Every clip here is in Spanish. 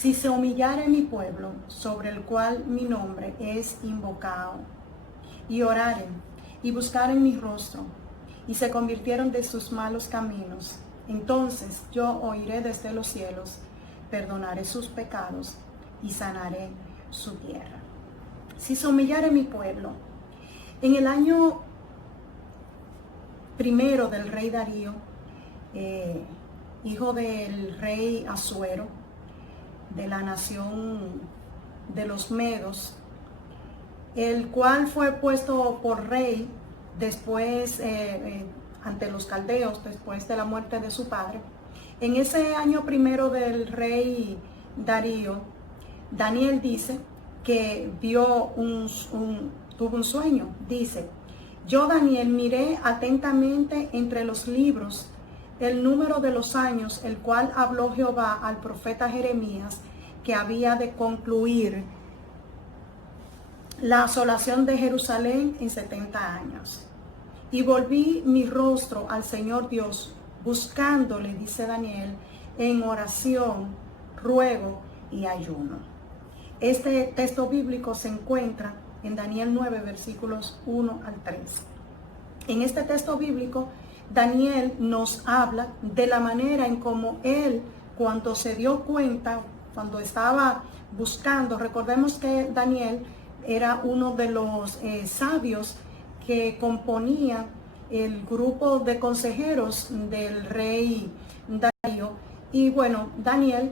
Si se humillare mi pueblo, sobre el cual mi nombre es invocado, y oraren, y buscaren mi rostro, y se convirtieron de sus malos caminos, entonces yo oiré desde los cielos, perdonaré sus pecados, y sanaré su tierra. Si se humillare mi pueblo, en el año primero del rey Darío, hijo del rey Asuero, de la nación de los Medos, el cual fue puesto por rey después ante los caldeos, después de la muerte de su padre. En ese año primero del rey Darío, Daniel dice que tuvo un sueño. Dice: yo, Daniel, miré atentamente entre los libros el número de los años, el cual habló Jehová al profeta Jeremías, que había de concluir la asolación de Jerusalén en 70 años. Y volví mi rostro al Señor Dios, buscándole, dice Daniel, en oración, ruego y ayuno. Este texto bíblico se encuentra en Daniel 9, versículos 1 al 3. En este texto bíblico, Daniel nos habla de la manera en cómo él, cuando se dio cuenta, cuando estaba buscando, recordemos que Daniel era uno de los sabios que componía el grupo de consejeros del rey Darío. Y bueno, Daniel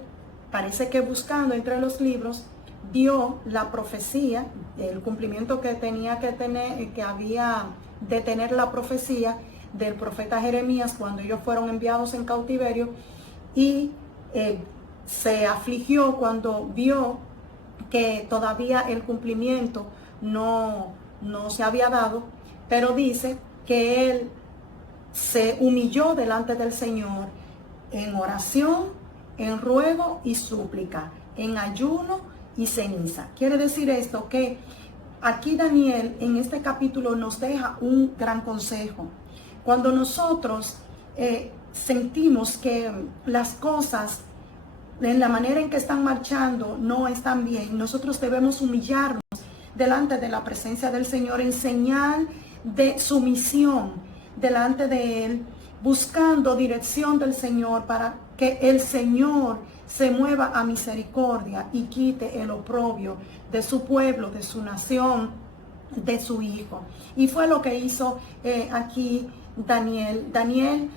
parece que buscando entre los libros vio la profecía, el cumplimiento que tenía que tener, que había de tener la profecía del profeta Jeremías cuando ellos fueron enviados en cautiverio, y se afligió cuando vio que todavía el cumplimiento no se había dado, pero dice que él se humilló delante del Señor en oración, en ruego y súplica, en ayuno y ceniza. Quiere decir esto que aquí Daniel en este capítulo nos deja un gran consejo. Cuando nosotros sentimos que las cosas en la manera en que están marchando no están bien, nosotros debemos humillarnos delante de la presencia del Señor en señal de sumisión delante de Él, buscando dirección del Señor para que el Señor se mueva a misericordia y quite el oprobio de su pueblo, de su nación, de su hijo. Y fue lo que hizo aquí Daniel. Daniel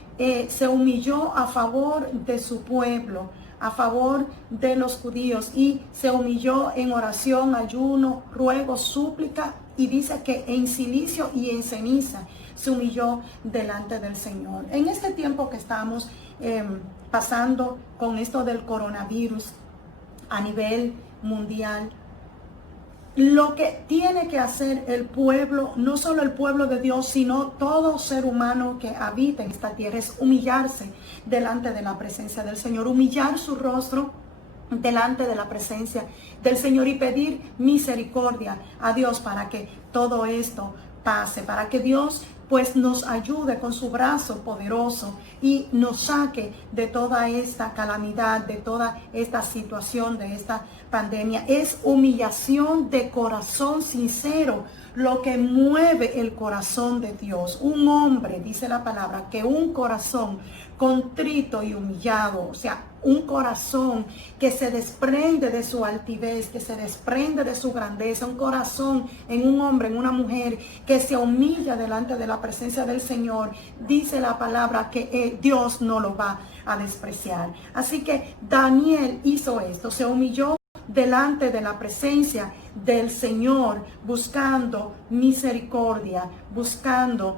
se humilló a favor de su pueblo, a favor de los judíos, y se humilló en oración, ayuno, ruego, súplica, y dice que en silicio y en ceniza se humilló delante del Señor. En este tiempo que estamos pasando con esto del coronavirus a nivel mundial, lo que tiene que hacer el pueblo, no solo el pueblo de Dios, sino todo ser humano que habita en esta tierra, es humillarse delante de la presencia del Señor, humillar su rostro delante de la presencia del Señor y pedir misericordia a Dios para que todo esto pase, para que Dios pues nos ayude con su brazo poderoso y nos saque de toda esta calamidad, de toda esta situación, de esta pandemia. Es humillación de corazón sincero lo que mueve el corazón de Dios. Un hombre, dice la palabra, que un corazón contrito y humillado, o sea, un corazón que se desprende de su altivez, que se desprende de su grandeza, un corazón en un hombre, en una mujer que se humilla delante de la presencia del Señor, dice la palabra que Dios no lo va a despreciar. Así que Daniel hizo esto, se humilló delante de la presencia del Señor, buscando misericordia, buscando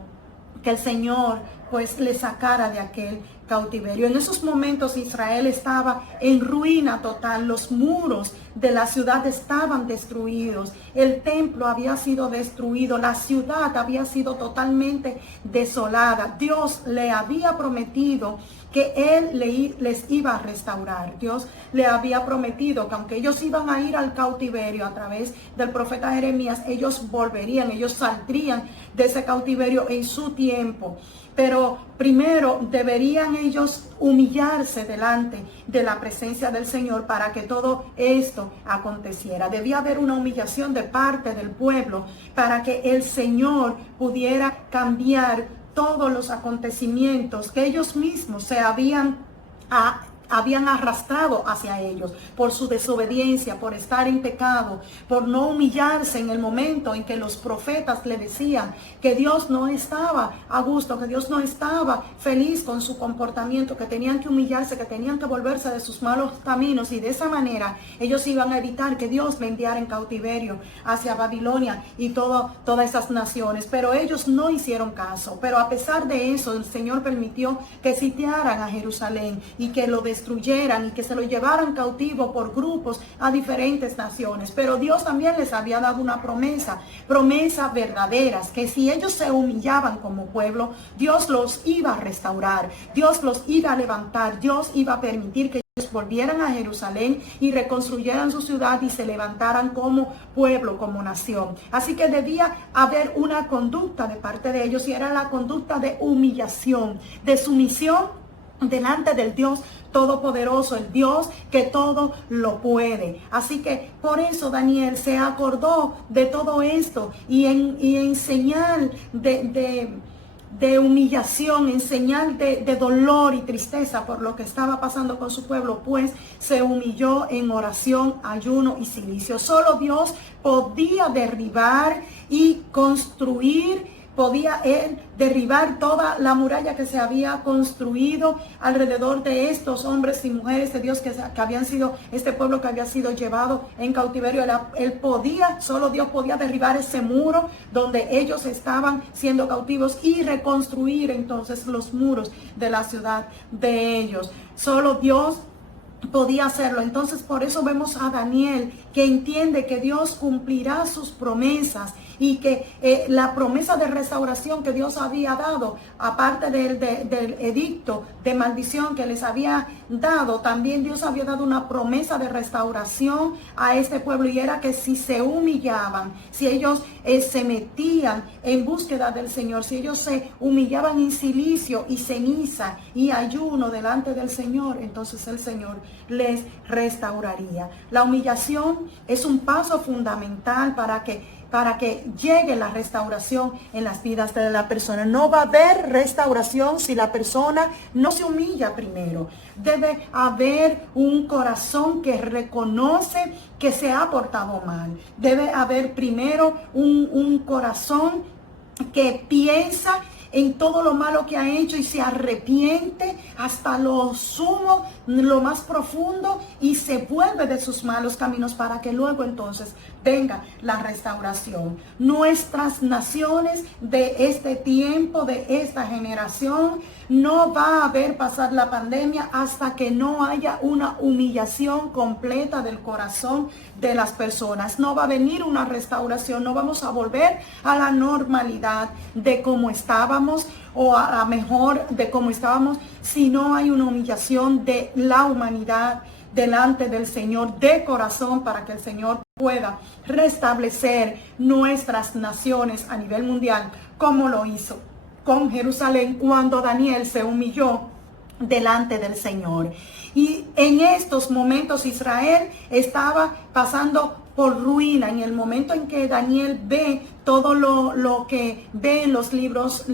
que el Señor pues le sacara de aquel cautiverio. En esos momentos Israel estaba en ruina total, los muros de la ciudad estaban destruidos, el templo había sido destruido, la ciudad había sido totalmente desolada. Dios le había prometido que Él les iba a restaurar. Dios le había prometido que aunque ellos iban a ir al cautiverio a través del profeta Jeremías, ellos volverían, ellos saldrían de ese cautiverio en su tiempo. pero primero deberían ellos humillarse delante de la presencia del Señor para que todo esto aconteciera. Debía haber una humillación de parte del pueblo para que el Señor pudiera cambiar todos los acontecimientos que ellos mismos se habían arrastrado hacia ellos por su desobediencia, por estar en pecado, por no humillarse en el momento en que los profetas le decían que Dios no estaba a gusto, que Dios no estaba feliz con su comportamiento, que tenían que humillarse, que tenían que volverse de sus malos caminos, y de esa manera ellos iban a evitar que Dios le enviara en cautiverio hacia Babilonia y todas esas naciones. Pero ellos no hicieron caso. Pero a pesar de eso, el Señor permitió que sitiaran a Jerusalén y que lo destruyeran y que se lo llevaran cautivo por grupos a diferentes naciones. Pero Dios también les había dado una promesas verdaderas, que si ellos se humillaban como pueblo, Dios los iba a restaurar, Dios los iba a levantar, Dios iba a permitir que ellos volvieran a Jerusalén y reconstruyeran su ciudad y se levantaran como pueblo, como nación. Así que debía haber una conducta de parte de ellos, y era la conducta de humillación, de sumisión delante del Dios Todopoderoso, el Dios que todo lo puede. Así que por eso Daniel se acordó de todo esto, y en señal de humillación, en señal de dolor y tristeza por lo que estaba pasando con su pueblo, pues se humilló en oración, ayuno y silicio. Solo Dios podía derribar y construir. Podía él derribar toda la muralla que se había construido alrededor de estos hombres y mujeres de Dios que habían sido, este pueblo que había sido llevado en cautiverio. Solo Dios podía derribar ese muro donde ellos estaban siendo cautivos y reconstruir entonces los muros de la ciudad de ellos. Solo Dios podía hacerlo. Entonces por eso vemos a Daniel, que entiende que Dios cumplirá sus promesas, y que la promesa de restauración que Dios había dado, aparte del edicto de maldición que les había dado, también Dios había dado una promesa de restauración a este pueblo, y era que si se humillaban, si ellos se metían en búsqueda del Señor, si ellos se humillaban en silicio y ceniza y ayuno delante del Señor, entonces el Señor les restauraría. La humillación es un paso fundamental para que llegue la restauración en las vidas de la persona. No va a haber restauración si la persona no se humilla primero. Debe haber un corazón que reconoce que se ha portado mal. Debe haber primero un corazón que piensa en todo lo malo que ha hecho y se arrepiente hasta lo sumo, lo más profundo, y se vuelve de sus malos caminos para que luego entonces venga la restauración. Nuestras naciones de este tiempo, de esta generación, no va a ver pasar la pandemia hasta que no haya una humillación completa del corazón de las personas. No va a venir una restauración, no vamos a volver a la normalidad de cómo estábamos, o a mejor de cómo estábamos, si no hay una humillación de la humanidad delante del Señor de corazón, para que el Señor pueda restablecer nuestras naciones a nivel mundial, como lo hizo con Jerusalén cuando Daniel se humilló delante del Señor. Y en estos momentos Israel estaba pasando por ruina. En el momento en que Daniel ve todo lo que ve en los libros,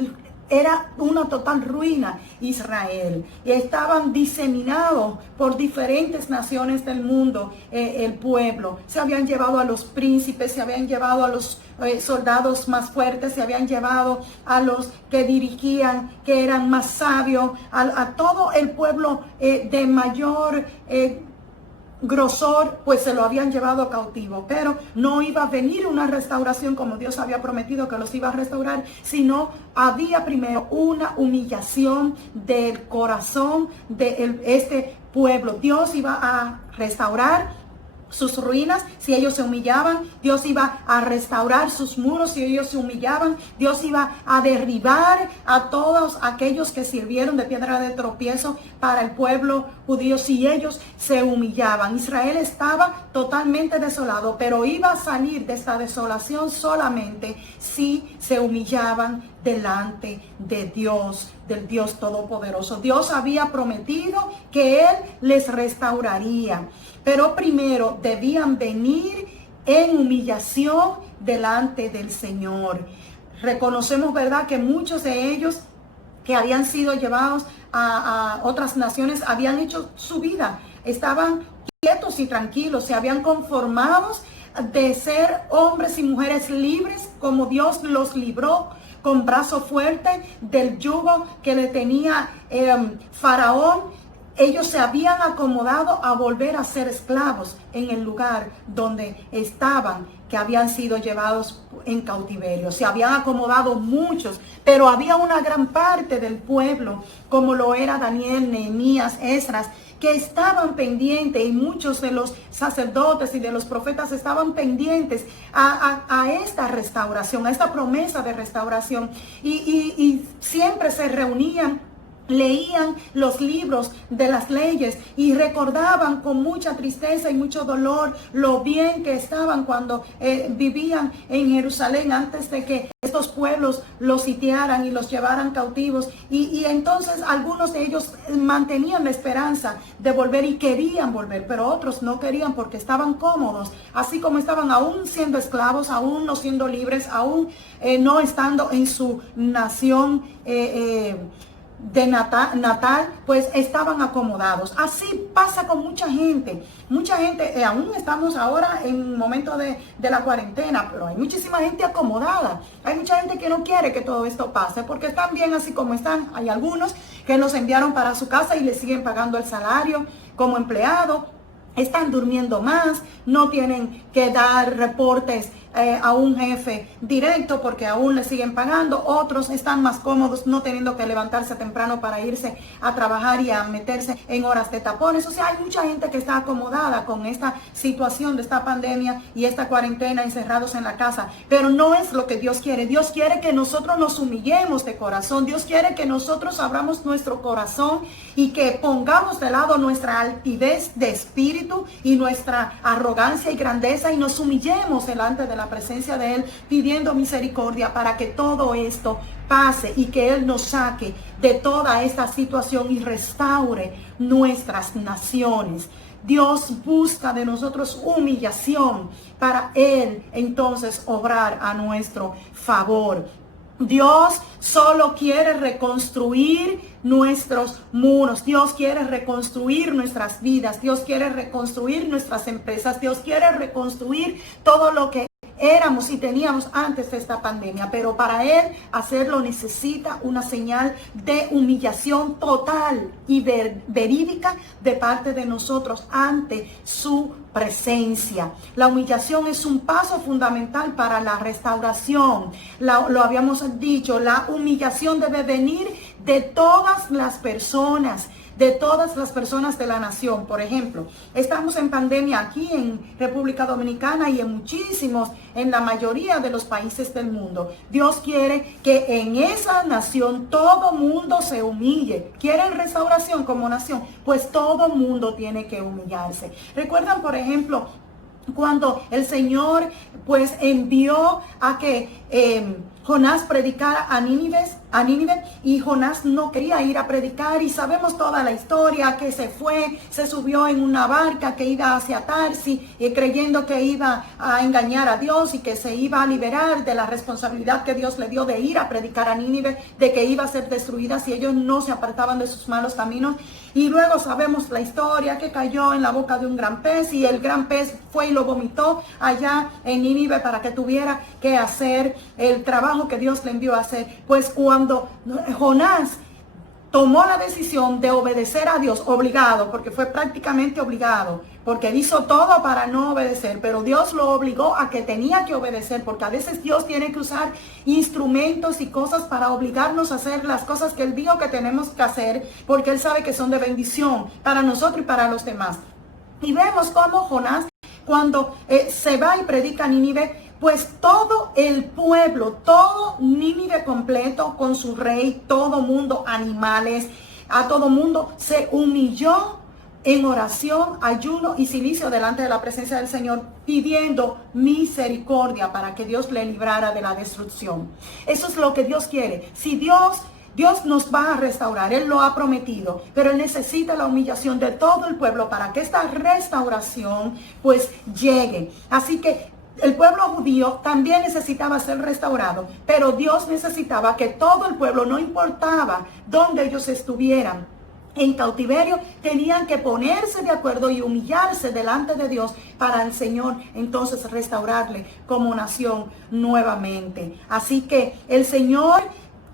era una total ruina Israel. Y estaban diseminados por diferentes naciones del mundo, el pueblo. Se habían llevado a los príncipes, se habían llevado a los soldados más fuertes, se habían llevado a los que dirigían, que eran más sabios, a todo el pueblo de mayor grosor, pues se lo habían llevado cautivo. Pero no iba a venir una restauración como Dios había prometido que los iba a restaurar, sino había primero una humillación del corazón de este pueblo. Dios iba a restaurar sus ruinas si ellos se humillaban. Dios iba a restaurar sus muros si ellos se humillaban. Dios iba a derribar a todos aquellos que sirvieron de piedra de tropiezo para el pueblo judío si ellos se humillaban. Israel estaba totalmente desolado, pero iba a salir de esta desolación solamente si se humillaban delante de Dios, del Dios Todopoderoso. Dios había prometido que Él les restauraría, pero primero debían venir en humillación delante del Señor. Reconocemos, ¿verdad?, que muchos de ellos que habían sido llevados a otras naciones habían hecho su vida, estaban quietos y tranquilos, se habían conformado de ser hombres y mujeres libres como Dios los libró con brazo fuerte del yugo que le tenía Faraón. Ellos se habían acomodado a volver a ser esclavos en el lugar donde estaban, que habían sido llevados en cautiverio. Se habían acomodado muchos, pero había una gran parte del pueblo, como lo era Daniel, Nehemías, Esdras, que estaban pendientes, y muchos de los sacerdotes y de los profetas estaban pendientes a esta restauración, a esta promesa de restauración, y siempre se reunían, leían los libros de las leyes y recordaban con mucha tristeza y mucho dolor lo bien que estaban cuando vivían en Jerusalén antes de que estos pueblos los sitiaran y los llevaran cautivos. Y entonces algunos de ellos mantenían la esperanza de volver y querían volver, pero otros no querían porque estaban cómodos, así como estaban aún siendo esclavos, aún no siendo libres, aún no estando en su nación de natal, pues estaban acomodados. Así pasa con mucha gente, aún estamos ahora en un momento de la cuarentena, pero hay muchísima gente acomodada, hay mucha gente que no quiere que todo esto pase, porque están bien así como están. Hay algunos que los enviaron para su casa y les siguen pagando el salario como empleado, están durmiendo más, no tienen que dar reportes a un jefe directo porque aún le siguen pagando. Otros están más cómodos no teniendo que levantarse temprano para irse a trabajar y a meterse en horas de tapones. O sea, hay mucha gente que está acomodada con esta situación de esta pandemia y esta cuarentena, encerrados en la casa, pero no es lo que Dios quiere. Dios quiere que nosotros nos humillemos de corazón. Dios quiere que nosotros abramos nuestro corazón y que pongamos de lado nuestra altivez de espíritu y nuestra arrogancia y grandeza y nos humillemos delante de la presencia de Él, pidiendo misericordia para que todo esto pase y que Él nos saque de toda esta situación y restaure nuestras naciones. Dios busca de nosotros humillación para Él entonces obrar a nuestro favor. Dios solo quiere reconstruir nuestros muros. Dios quiere reconstruir nuestras vidas. Dios quiere reconstruir nuestras empresas. Dios quiere reconstruir todo lo que éramos y teníamos antes de esta pandemia, pero para Él hacerlo necesita una señal de humillación total y verídica de parte de nosotros ante su presencia. La humillación es un paso fundamental para la restauración. Lo habíamos dicho, la humillación debe venir de todas las personas, de la nación. Por ejemplo, estamos en pandemia aquí en República Dominicana y en la mayoría de los países del mundo. Dios quiere que en esa nación todo mundo se humille. ¿Quieren restauración como nación? Pues todo mundo tiene que humillarse. ¿Recuerdan, por ejemplo, cuando el Señor pues envió a que Jonás predicara a Nínive, y Jonás no quería ir a predicar, y sabemos toda la historia, que se subió en una barca que iba hacia Tarsis, creyendo que iba a engañar a Dios y que se iba a liberar de la responsabilidad que Dios le dio de ir a predicar a Nínive, de que iba a ser destruida si ellos no se apartaban de sus malos caminos. Y luego sabemos la historia, que cayó en la boca de un gran pez, y el gran pez fue y lo vomitó allá en Nínive para que tuviera que hacer el trabajo que Dios le envió a hacer. Pues cuando Jonás tomó la decisión de obedecer a Dios, obligado, porque fue prácticamente obligado, porque hizo todo para no obedecer, pero Dios lo obligó a que tenía que obedecer, porque a veces Dios tiene que usar instrumentos y cosas para obligarnos a hacer las cosas que Él dijo que tenemos que hacer, porque Él sabe que son de bendición para nosotros y para los demás. Y vemos cómo Jonás cuando se va y predica a Nínive, pues todo el pueblo, todo Nínive completo con su rey, todo mundo, animales, a todo mundo se humilló en oración, ayuno y silicio delante de la presencia del Señor, pidiendo misericordia para que Dios le librara de la destrucción. Eso es lo que Dios quiere. Si Dios nos va a restaurar, Él lo ha prometido, pero Él necesita la humillación de todo el pueblo para que esta restauración pues llegue. Así que el pueblo judío también necesitaba ser restaurado, pero Dios necesitaba que todo el pueblo, no importaba dónde ellos estuvieran en cautiverio, tenían que ponerse de acuerdo y humillarse delante de Dios para el Señor entonces restaurarle como nación nuevamente. Así que el Señor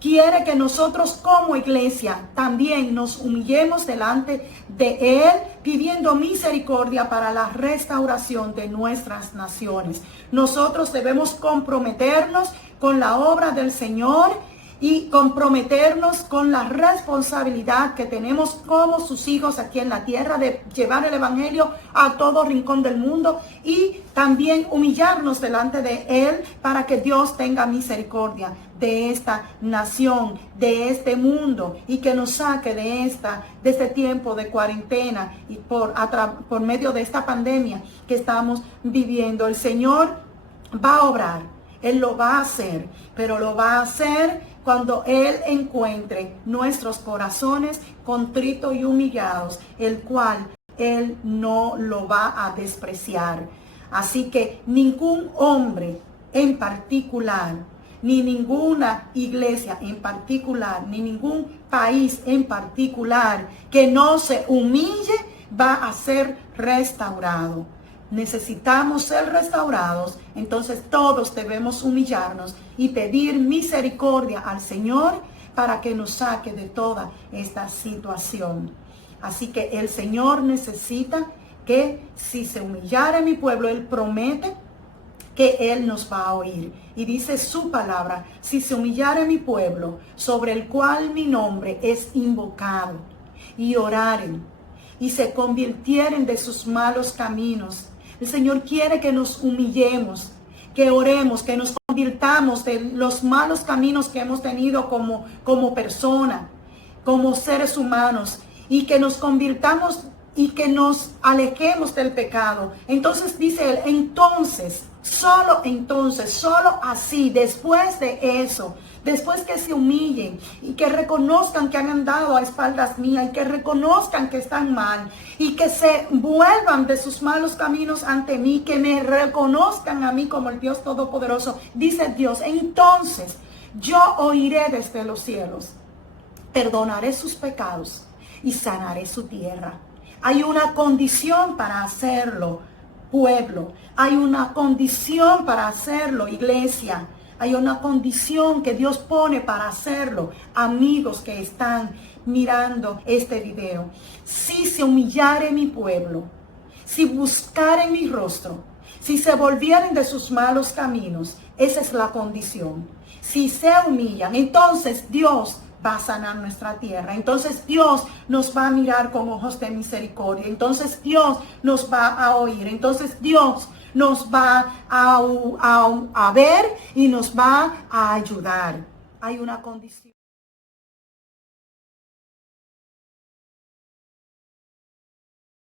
quiere que nosotros como iglesia también nos humillemos delante de Él, pidiendo misericordia para la restauración de nuestras naciones. Nosotros debemos comprometernos con la obra del Señor y comprometernos con la responsabilidad que tenemos como sus hijos aquí en la tierra de llevar el evangelio a todo rincón del mundo y también humillarnos delante de Él para que Dios tenga misericordia de esta nación, de este mundo y que nos saque de este tiempo de cuarentena y por medio de esta pandemia que estamos viviendo. El Señor va a obrar, Él lo va a hacer, pero lo va a hacer cuando Él encuentre nuestros corazones contritos y humillados, el cual Él no lo va a despreciar. Así que ningún hombre en particular, ni ninguna iglesia en particular, ni ningún país en particular que no se humille va a ser restaurado. Necesitamos ser restaurados, entonces todos debemos humillarnos y pedir misericordia al Señor para que nos saque de toda esta situación. Así que el Señor necesita que si se humillara mi pueblo, Él promete que Él nos va a oír. Y dice su palabra, si se humillara mi pueblo, sobre el cual mi nombre es invocado, y oraren, y se convirtieren de sus malos caminos. El Señor quiere que nos humillemos, que oremos, que nos convirtamos de los malos caminos que hemos tenido como persona, como seres humanos, y que nos convirtamos y que nos alejemos del pecado. Entonces dice Él, entonces, solo así, después de eso, después que se humillen y que reconozcan que han andado a espaldas mías y que reconozcan que están mal y que se vuelvan de sus malos caminos ante mí, que me reconozcan a mí como el Dios Todopoderoso, dice Dios, entonces yo oiré desde los cielos, perdonaré sus pecados y sanaré su tierra. Hay una condición para hacerlo, pueblo. Hay una condición para hacerlo, iglesia. Hay una condición que Dios pone para hacerlo, amigos que están mirando este video. Si se humillare mi pueblo, si buscaren mi rostro, si se volvieren de sus malos caminos, esa es la condición. Si se humillan, entonces Dios va a sanar nuestra tierra. Entonces Dios nos va a mirar con ojos de misericordia. Entonces Dios nos va a oír. Entonces Dios nos va a ver y nos va a ayudar. Hay una condición.